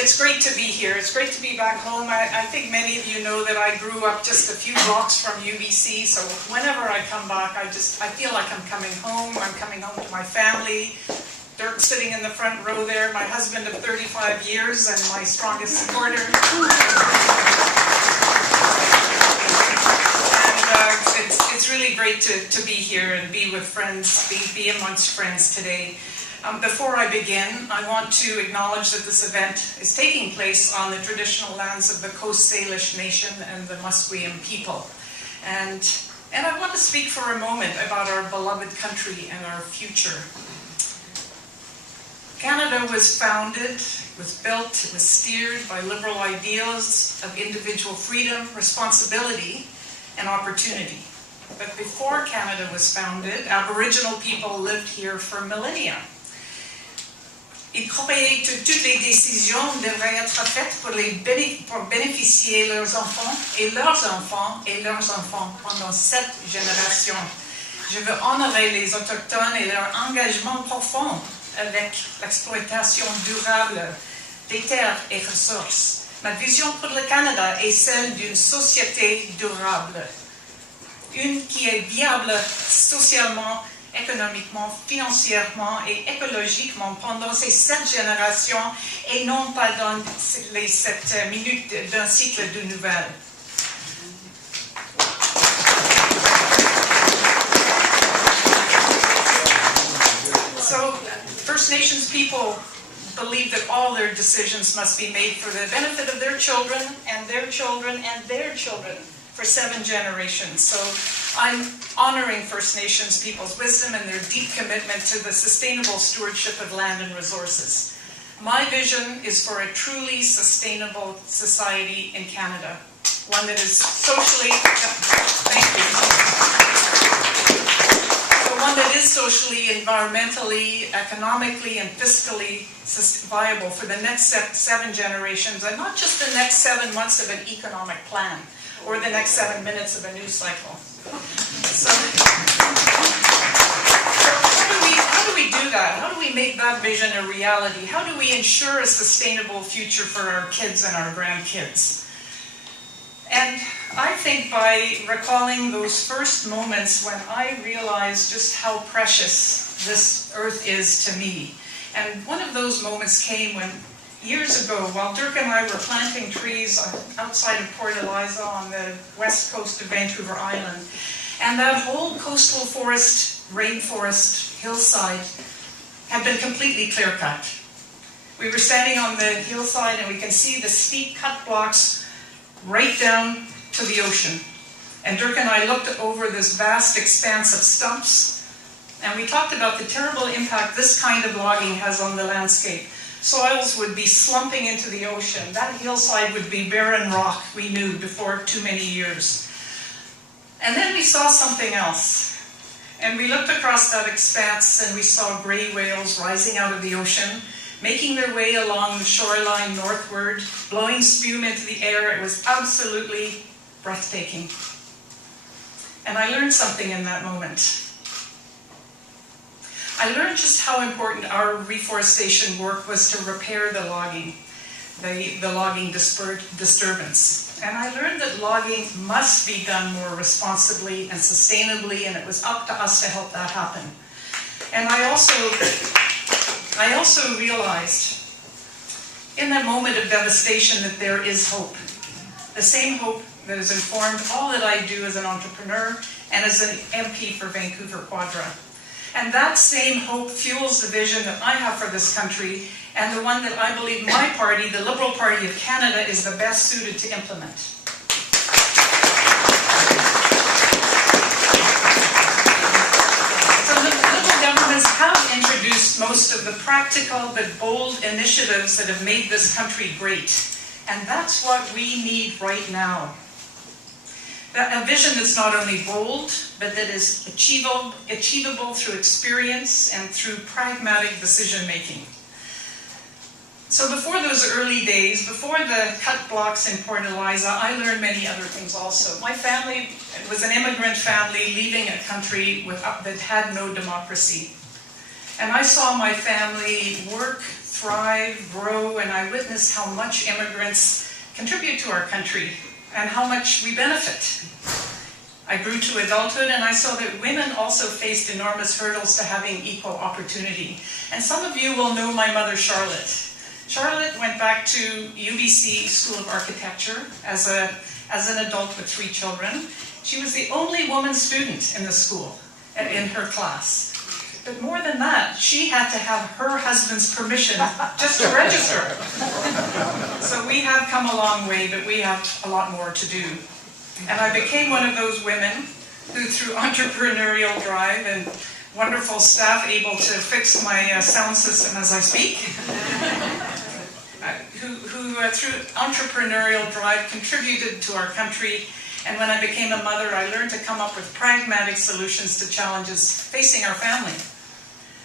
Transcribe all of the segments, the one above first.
it's great to be here. It's great to be back home. I think many of you know that I grew up just a few blocks from UBC, so whenever I come back, I feel like I'm coming home. I'm coming home to my family. Dirk sitting in the front row there, my husband of 35 years and my strongest supporter. And it's really great to be here and be with friends, be amongst friends today. Before I begin, I want to acknowledge that this event is taking place on the traditional lands of the Coast Salish Nation and the Musqueam people. And I want to speak for a moment about our beloved country and our future. Canada was founded, was built, it was steered by liberal ideals of individual freedom, responsibility, and opportunity. But before Canada was founded, Aboriginal people lived here for millennia. Ils croyaient que toutes les décisions devraient être faites pour bénéficier leurs enfants et leurs enfants et leurs enfants pendant 7 générations. Je veux honorer les Autochtones et leur engagement profond avec l'exploitation durable des terres et ressources. Ma vision pour le Canada est celle d'une société durable, une qui est viable socialement, économiquement, financièrement et écologiquement pendant ces 7 générations et non pas dans les 7 minutes d'un cycle de nouvelles. So, First Nations people believe that all their decisions must be made for the benefit of their children and their children and their children for 7 generations. So I'm honoring First Nations people's wisdom and their deep commitment to the sustainable stewardship of land and resources. My vision is for a truly sustainable society in Canada, one that is socially, one that is socially, environmentally, economically, and fiscally viable for the next 7 generations, and not just the next 7 months of an economic plan, or the next 7 minutes of a news cycle. So how do we do that? How do we make that vision a reality? How do we ensure a sustainable future for our kids and our grandkids? And I think by recalling those first moments when I realized just how precious this earth is to me. And one of those moments came when, years ago, while Dirk and I were planting trees outside of Port Eliza on the west coast of Vancouver Island, and that whole coastal forest, rainforest, hillside had been completely clear-cut. We were standing on the hillside and we can see the steep cut blocks right down to the ocean. And Dirk and I looked over this vast expanse of stumps, and we talked about the terrible impact this kind of logging has on the landscape. Soils would be slumping into the ocean. That hillside would be barren rock, we knew, before too many years. And then we saw something else. And we looked across that expanse and we saw gray whales rising out of the ocean, making their way along the shoreline northward, blowing spume into the air. It was absolutely breathtaking. And I learned something in that moment. I learned just how important our reforestation work was to repair the logging, the logging disturbance. And I learned that logging must be done more responsibly and sustainably, and it was up to us to help that happen. And I also realized in that moment of devastation that there is hope. The same hope that has informed all that I do as an entrepreneur and as an MP for Vancouver Quadra. And that same hope fuels the vision that I have for this country, and the one that I believe my party, the Liberal Party of Canada, is the best suited to implement. So the Liberal governments have introduced most of the practical but bold initiatives that have made this country great. And that's what we need right now. A vision that's not only bold, but that is achievable through experience and through pragmatic decision-making. So before those early days, before the cut blocks in Port Eliza, I learned many other things also. My family was an immigrant family leaving a country that had no democracy. And I saw my family work, thrive, grow, and I witnessed how much immigrants contribute to our country and how much we benefit. I grew to adulthood and I saw that women also faced enormous hurdles to having equal opportunity. And some of you will know my mother, Charlotte. Charlotte went back to UBC School of Architecture as an adult with 3 children. She was the only woman student in the school, in her class. But more than that, she had to have her husband's permission just to register. So we have come a long way, but we have a lot more to do. And I became one of those women who, through entrepreneurial drive and wonderful staff able to fix my sound system as I speak, who through entrepreneurial drive contributed to our country. And when I became a mother, I learned to come up with pragmatic solutions to challenges facing our family.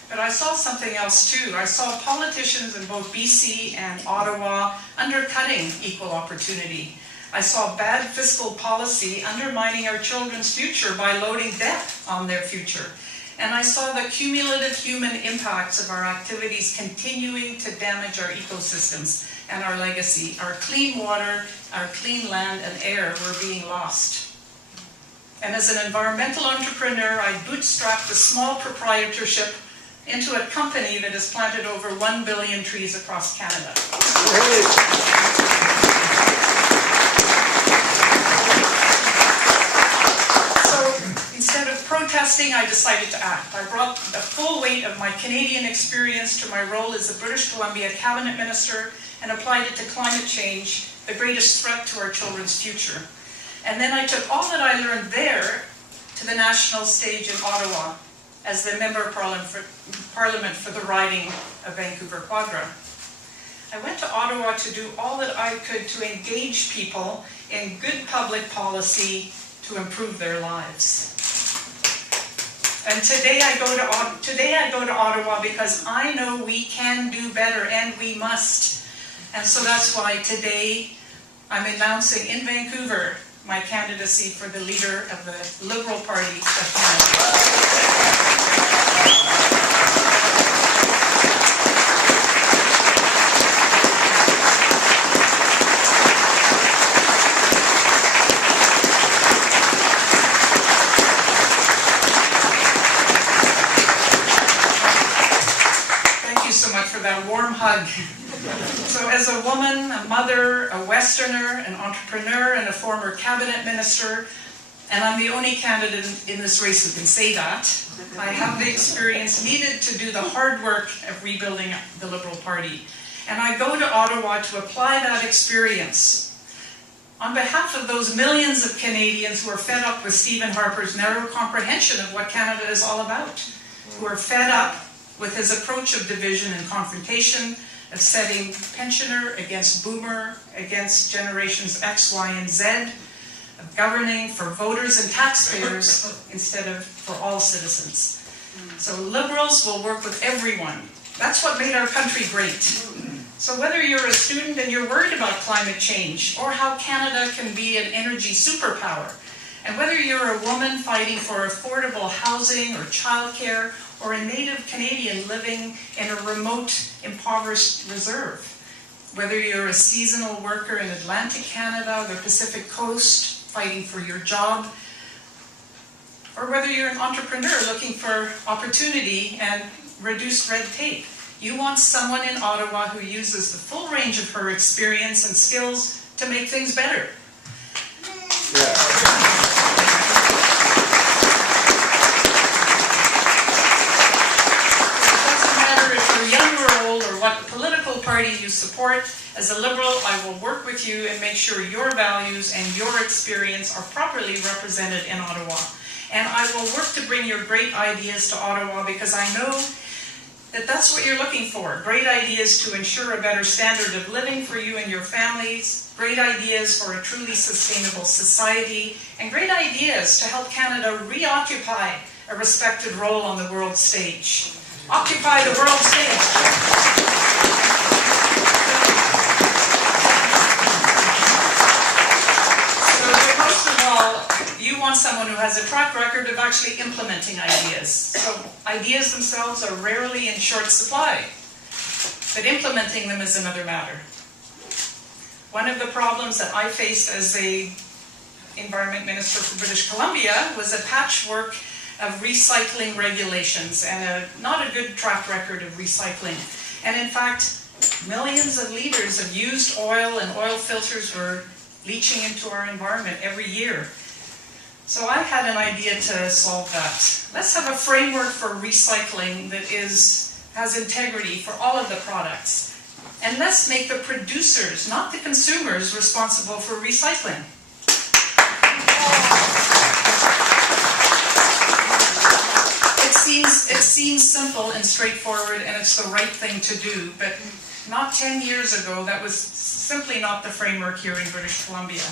But I saw something else too. I saw politicians in both BC and Ottawa undercutting equal opportunity. I saw bad fiscal policy undermining our children's future by loading debt on their future. And I saw the cumulative human impacts of our activities continuing to damage our ecosystems and our legacy. Our clean water, our clean land and air were being lost. And as an environmental entrepreneur, I bootstrapped a small proprietorship into a company that has planted over 1 billion trees across Canada. Instead of protesting, I decided to act. I brought the full weight of my Canadian experience to my role as a British Columbia cabinet minister and applied it to climate change, the greatest threat to our children's future. And then I took all that I learned there to the national stage in Ottawa as the Member of Parliament for the riding of Vancouver Quadra. I went to Ottawa to do all that I could to engage people in good public policy to improve their lives. And today I go to Ottawa because I know we can do better and we must. And so that's why today I'm announcing in Vancouver my candidacy for the leader of the Liberal Party of Canada. That warm hug. So as a woman, a mother, a Westerner, an entrepreneur, and a former cabinet minister, and I'm the only candidate in this race who can say that, I have the experience needed to do the hard work of rebuilding the Liberal Party. And I go to Ottawa to apply that experience on behalf of those millions of Canadians who are fed up with Stephen Harper's narrow comprehension of what Canada is all about, who are fed up with his approach of division and confrontation, of setting pensioner against boomer, against generations X, Y, and Z, of governing for voters and taxpayers instead of for all citizens. So Liberals will work with everyone. That's what made our country great. So whether you're a student and you're worried about climate change, or how Canada can be an energy superpower, and whether you're a woman fighting for affordable housing or childcare, or a Native Canadian living in a remote, impoverished reserve, whether you're a seasonal worker in Atlantic Canada, the Pacific Coast, fighting for your job, or whether you're an entrepreneur looking for opportunity and reduced red tape, you want someone in Ottawa who uses the full range of her experience and skills to make things better. Yeah. What political party you support. As a Liberal, I will work with you and make sure your values and your experience are properly represented in Ottawa. And I will work to bring your great ideas to Ottawa because I know that that's what you're looking for. Great ideas to ensure a better standard of living for you and your families, great ideas for a truly sustainable society, and great ideas to help Canada reoccupy a respected role on the world stage. Occupy the world stage. You want someone who has a track record of actually implementing ideas. So ideas themselves are rarely in short supply, but implementing them is another matter. One of the problems that I faced as a Environment Minister for British Columbia was a patchwork of recycling regulations and not a good track record of recycling. And in fact, millions of liters of used oil and oil filters were leaching into our environment every year. So I had an idea to solve that. Let's have a framework for recycling that has integrity for all of the products. And let's make the producers, not the consumers, responsible for recycling. It seems simple and straightforward, and it's the right thing to do, but not 10 years ago, that was simply not the framework here in British Columbia.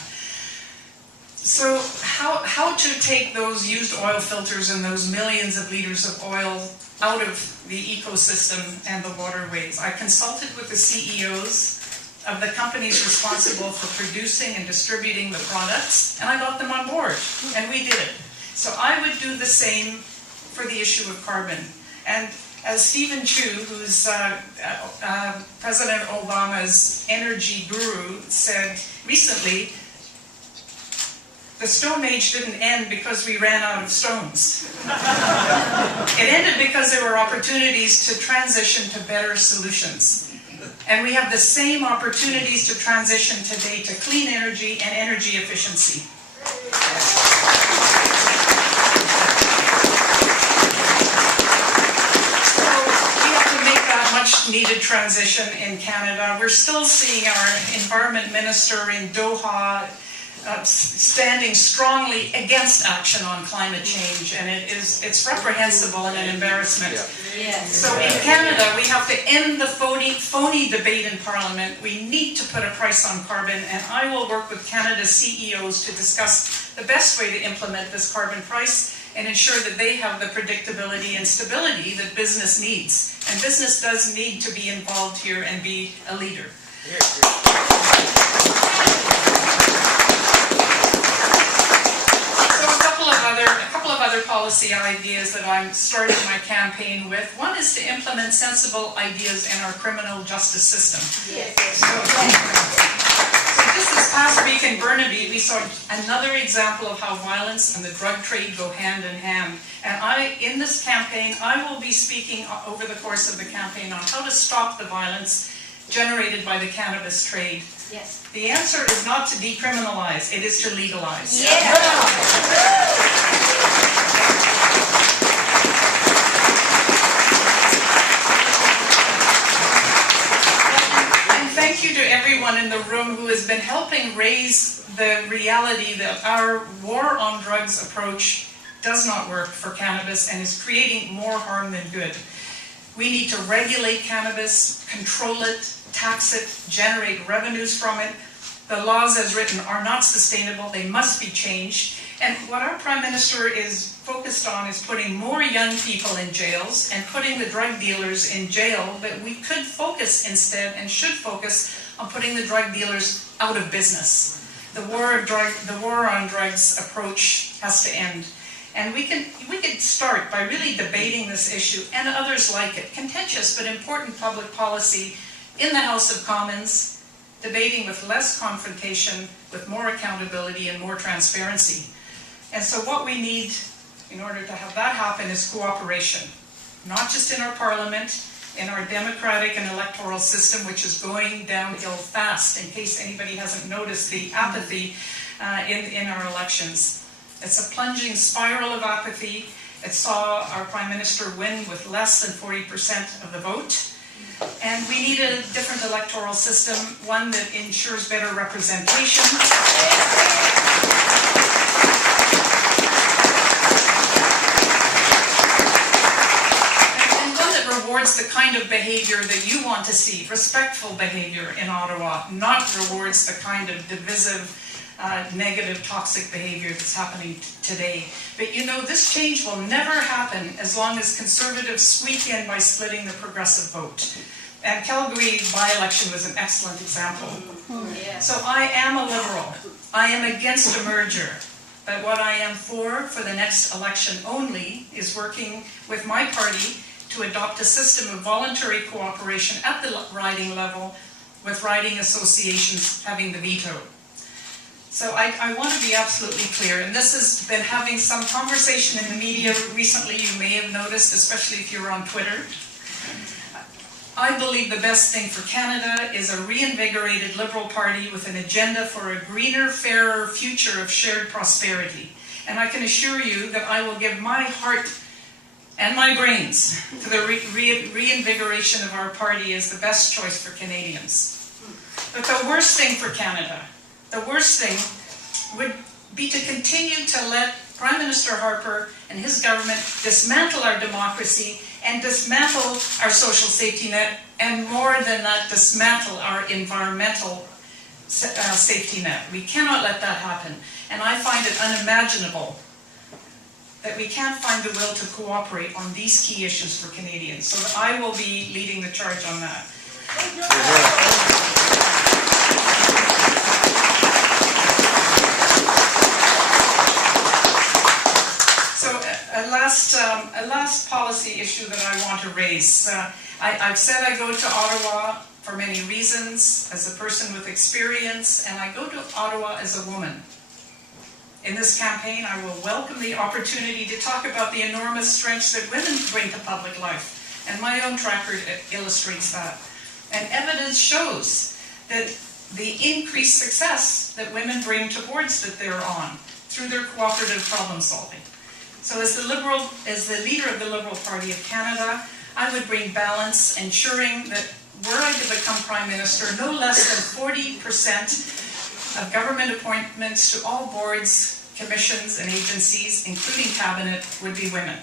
So how to take those used oil filters and those millions of liters of oil out of the ecosystem and the waterways? I consulted with the CEOs of the companies responsible for producing and distributing the products, and I got them on board, and we did it. So I would do the same for the issue of carbon. And as Stephen Chu, who's President Obama's energy guru, said recently, the Stone Age didn't end because we ran out of stones. It ended because there were opportunities to transition to better solutions. And we have the same opportunities to transition today to clean energy and energy efficiency. Much needed transition in Canada. We're still seeing our Environment Minister in Doha standing strongly against action on climate change, and it's reprehensible and an embarrassment. Yeah. Yes. So in Canada, we have to end the phony debate in Parliament. We need to put a price on carbon, and I will work with Canada's CEOs to discuss the best way to implement this carbon price and ensure that they have the predictability and stability that business needs. And business does need to be involved here and be a leader. So a couple of other policy ideas that I'm starting my campaign with. One is to implement sensible ideas in our criminal justice system. Yes. This past week in Burnaby, we saw another example of how violence and the drug trade go hand in hand. And in this campaign, I will be speaking over the course of the campaign on how to stop the violence generated by the cannabis trade. Yes. The answer is not to decriminalize, it is to legalize. Yeah. Thank you to everyone in the room who has been helping raise the reality that our war on drugs approach does not work for cannabis and is creating more harm than good. We need to regulate cannabis, control it, tax it, generate revenues from it. The laws as written are not sustainable, they must be changed. And what our Prime Minister is focused on is putting more young people in jails and putting the drug dealers in jail, but we could focus instead and should focus on putting the drug dealers out of business. The war on drugs approach has to end. And we could start by really debating this issue and others like it, contentious but important public policy in the House of Commons, debating with less confrontation, with more accountability and more transparency. And so what we need in order to have that happen is cooperation, not just in our parliament, in our democratic and electoral system, which is going downhill fast, in case anybody hasn't noticed the apathy in our elections. It's a plunging spiral of apathy. It saw our Prime Minister win with less than 40% of the vote. And we need a different electoral system, one that ensures better representation. Rewards the kind of behavior that you want to see, respectful behavior in Ottawa, not rewards the kind of divisive, negative, toxic behavior that's happening today. But you know, this change will never happen as long as Conservatives squeak in by splitting the progressive vote. And Calgary by-election was an excellent example. So I am a Liberal. I am against a merger. But what I am for the next election only is working with my party to adopt a system of voluntary cooperation at the riding level, with riding associations having the veto. So I want to be absolutely clear, and this has been having some conversation in the media recently, you may have noticed, especially if you're on Twitter. I believe the best thing for Canada is a reinvigorated Liberal Party with an agenda for a greener, fairer future of shared prosperity. And I can assure you that I will give my heart and my brains to the reinvigoration of our party as the best choice for Canadians. But the worst thing for Canada, the worst thing would be to continue to let Prime Minister Harper and his government dismantle our democracy and dismantle our social safety net, and more than that, dismantle our environmental safety net. We cannot let that happen. And I find it unimaginable that we can't find the will to cooperate on these key issues for Canadians. So I will be leading the charge on that. A last policy issue that I want to raise. I've said I go to Ottawa for many reasons, as a person with experience, and I go to Ottawa as a woman. In this campaign, I will welcome the opportunity to talk about the enormous strengths that women bring to public life, and my own track record illustrates that. And evidence shows that the increased success that women bring to boards that they're on through their cooperative problem solving. So as the leader of the Liberal Party of Canada, I would bring balance, ensuring that were I to become Prime Minister, no less than 40% of government appointments to all boards, commissions and agencies, including Cabinet, would be women.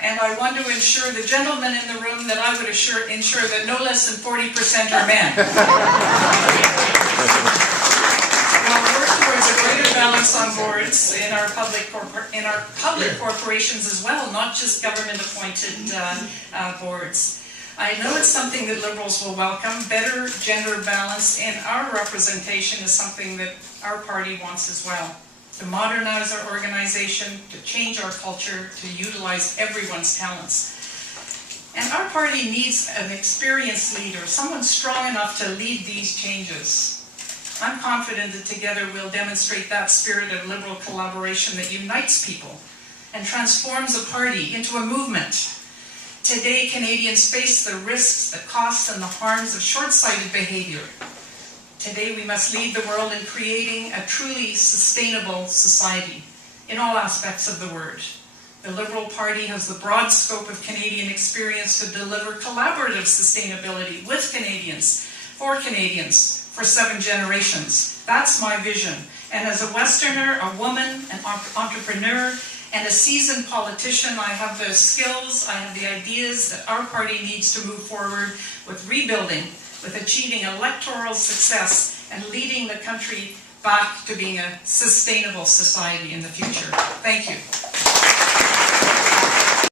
And I want to ensure the gentlemen in the room that I would ensure that no less than 40% are men. We'll work towards a greater balance on boards in our public corporations as well, not just government-appointed boards. I know it's something that Liberals will welcome. Better gender balance in our representation is something that our party wants as well. To modernize our organization, to change our culture, to utilize everyone's talents. And our party needs an experienced leader, someone strong enough to lead these changes. I'm confident that together we'll demonstrate that spirit of Liberal collaboration that unites people and transforms a party into a movement. Today, Canadians face the risks, the costs, and the harms of short-sighted behavior. Today we must lead the world in creating a truly sustainable society in all aspects of the word. The Liberal Party has the broad scope of Canadian experience to deliver collaborative sustainability with Canadians, for 7 generations. That's my vision. And as a Westerner, a woman, an entrepreneur, and a seasoned politician, I have the skills, I have the ideas that our party needs to move forward with rebuilding, with achieving electoral success and leading the country back to being a sustainable society in the future. Thank you.